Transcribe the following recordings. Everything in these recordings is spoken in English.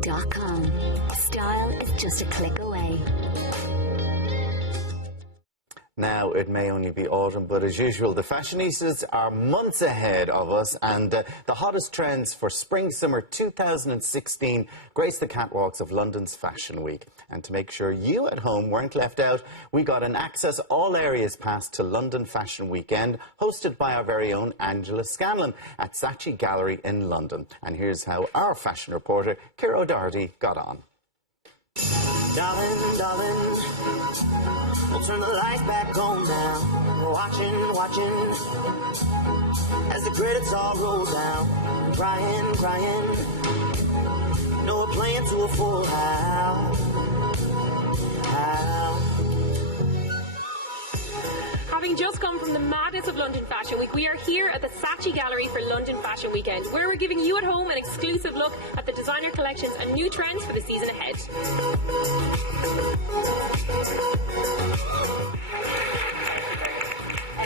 stylisticara.com. Style is just a click away. Now, it may only be autumn, but as usual, the fashionistas are months ahead of us, and the hottest trends for Spring-Summer 2016 grace the catwalks of London's Fashion Week. And to make sure you at home weren't left out, we got an Access All Areas pass to London Fashion Weekend, hosted by our very own Angela Scanlon at Saatchi Gallery in London. And here's how our fashion reporter, Ciara O'Doherty, got on. Darling, darling, we'll turn the lights back on now. We're watching, as the credits all roll down. Crying, no, we're playing to a full house. Having just come from the madness of London Fashion Week, we are here at the Saatchi Gallery for London Fashion Weekend, where we're giving you at home an exclusive look at the designer collections and new trends for the season ahead.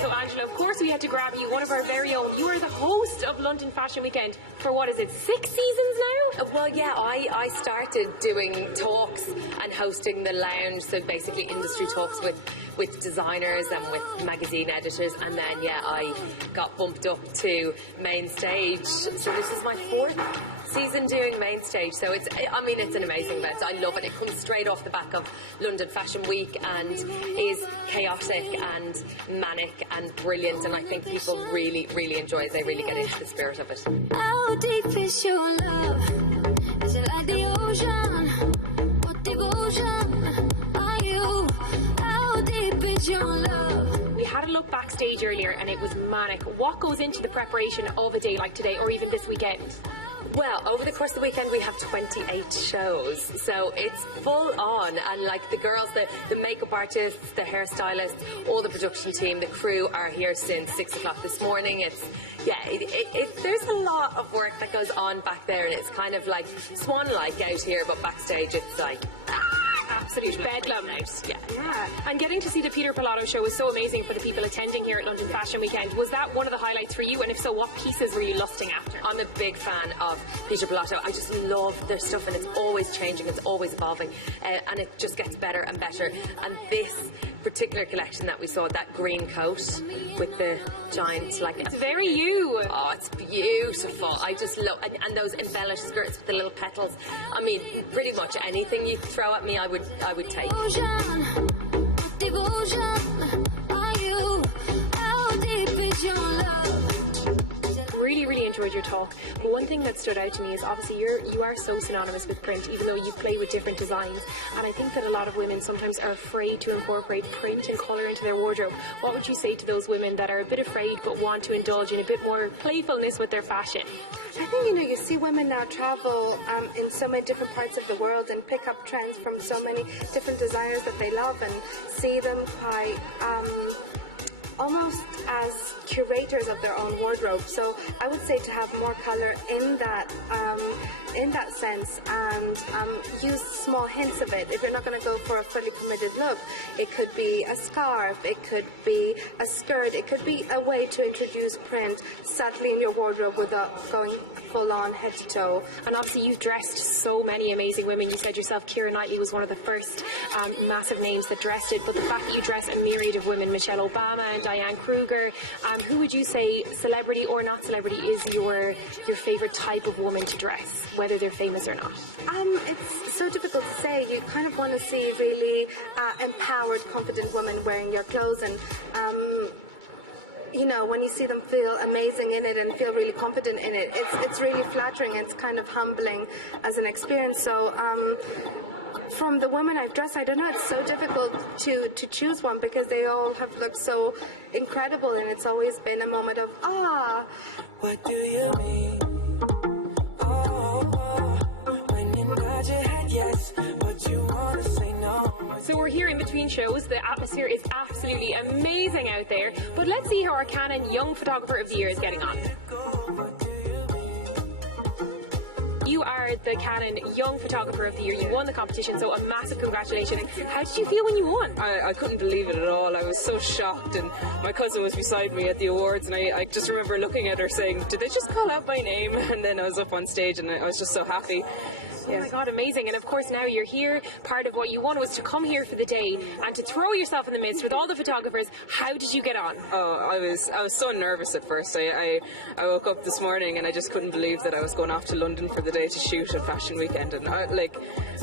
So Angela, of course we had to grab you, one of our very own. You are the host of London Fashion Weekend for, what is it, 6 seasons now? Well, yeah, I started doing talks and hosting the lounge, so basically industry talks with designers and with magazine editors, and then, yeah, I got bumped up to main stage. So this is my 4th season doing main stage, so it's an amazing event. I love it. It comes straight off the back of London Fashion Week and is chaotic and manic and brilliant, and I think people really, really enjoy it. They really get into the spirit of it. How deep is your love? Is it like the ocean? What devotion are you? How deep is your love? We had a look backstage earlier and it was manic. What goes into the preparation of a day like today, or even this weekend? Well, over the course of the weekend we have 28 shows, so it's full on, and like the girls, the makeup artists, the hairstylists, all the production team, the crew are here since 6 o'clock this morning. There's a lot of work that goes on back there, and it's kind of like swan-like out here, but backstage it's like absolute bedlam out. Yeah. And getting to see the Peter Pilotto show was so amazing for the people attending here at London Fashion Weekend. Was that one of the highlights for you? And if so, what pieces were you lusting after? I'm a big fan of Peter Pilotto. I just love their stuff, and it's always changing, it's always evolving, and it just gets better and better. And this particular collection that we saw, that green coat with the giant, like, it's very you. Oh, it's beautiful. I just love, and those embellished skirts with the little petals. I mean, pretty much anything you throw at me, I would take. Devotion, are you? How deep is your love? Really enjoyed your talk, but one thing that stood out to me is obviously you are so synonymous with print, even though you play with different designs, and I think that a lot of women sometimes are afraid to incorporate print and colour into their wardrobe. What would you say to those women that are a bit afraid but want to indulge in a bit more playfulness with their fashion? I think, you see women now travel in so many different parts of the world and pick up trends from so many different designers that they love, and see them quite almost as curators of their own wardrobe. So I would say to have more color in that sense, and use small hints of it. If you're not going to go for a fully committed look, it could be a scarf, it could be a skirt, it could be a way to introduce print subtly in your wardrobe without going full on head to toe. And obviously you've dressed so many amazing women. You said yourself Keira Knightley was one of the first massive names that dressed it, but the fact that you dress a myriad of women, Michelle Obama and Diane Kruger, who would you say, celebrity or not celebrity, is your favourite type of woman to dress, whether they're famous or not? It's so difficult to say. You kind of want to see really empowered, confident women wearing your clothes, and when you see them feel amazing in it and feel really confident in it, it's really flattering, and it's kind of humbling as an experience. So from the women I've dressed, I don't know, it's so difficult to choose one, because they all have looked so incredible, and it's always been a moment of, what do you mean? When you nod your head yes, but you want to say no. So we're here in between shows. The atmosphere is absolutely amazing out there. But let's see how our Canon Young Photographer of the Year is getting on. You are the Canon Young Photographer of the Year. You won the competition, so a massive congratulations. How did you feel when you won? I couldn't believe it at all. I was so shocked, and my cousin was beside me at the awards, and I just remember looking at her saying, did they just call out my name? And then I was up on stage and I was just so happy. Oh my God, amazing. And of course now you're here. Part of what you wanted was to come here for the day and to throw yourself in the midst with all the photographers. How did you get on? Oh, I was so nervous at first. I woke up this morning and I just couldn't believe that I was going off to London for the day to shoot at Fashion Weekend. And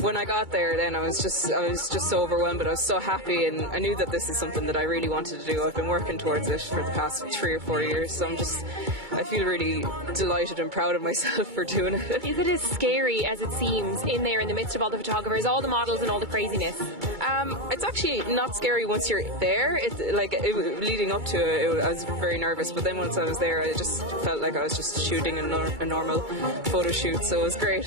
when I got there, then I was just so overwhelmed, but I was so happy, and I knew that this is something that I really wanted to do. I've been working towards it for the past 3 or 4 years, so I feel really delighted and proud of myself for doing it. Is it as scary as it seems in there in the midst of all the photographers, all the models and all the craziness? It's actually not scary once you're there. Leading up to it, I was very nervous, but then once I was there, I just felt like I was just shooting a normal photo shoot, so it was great.